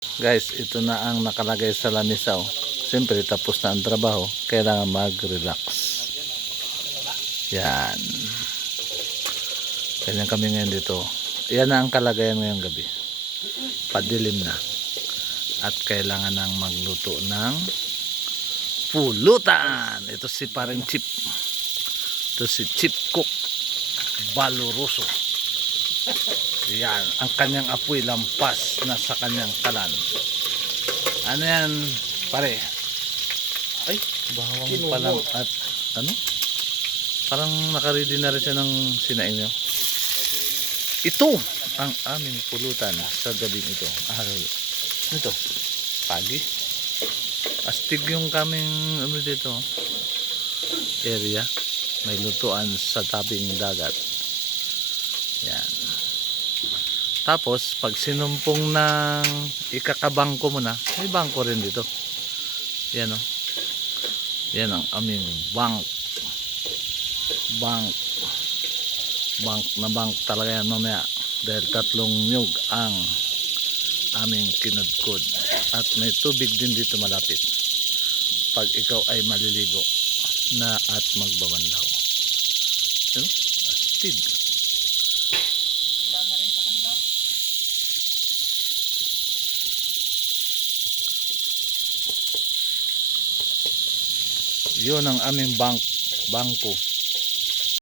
Guys, ito na ang nakalagay sa lamisa. Oh. Siyempre, tapos na ang trabaho. Kailangan mag-relax. Yan. Ganyan kami ngayon dito. Yan na ang kalagayan ngayong gabi. Padilim na. At kailangan nang magluto ng pulutan. Ito si parang Chip. Ito si Chip Cook Valoroso. Yan, ang kanyang apoy lampas na sa kanyang kalan. Ano yan, pare? Ay, bawang pa lang at ano? Parang nakaready na rin siya ng sinaing niyo. Ito ang aming pulutan sa gabing ito. Araw. Ano ito? Pagi. Astig yung kaming ano dito. Area. May lutuan sa tabing dagat. Yan. Tapos, pag sinumpong ng ikakabangko mo na, may bangko rin dito. Yan o. Yan ang aming bank. Bank. Bank na bank talaga yan mamaya. Dahil 3 nyug ang aming kinudkod. At may tubig din dito malapit. Pag ikaw ay maliligo na at magbabanlaw. Yan o. Astig. Yun ang aming bangko.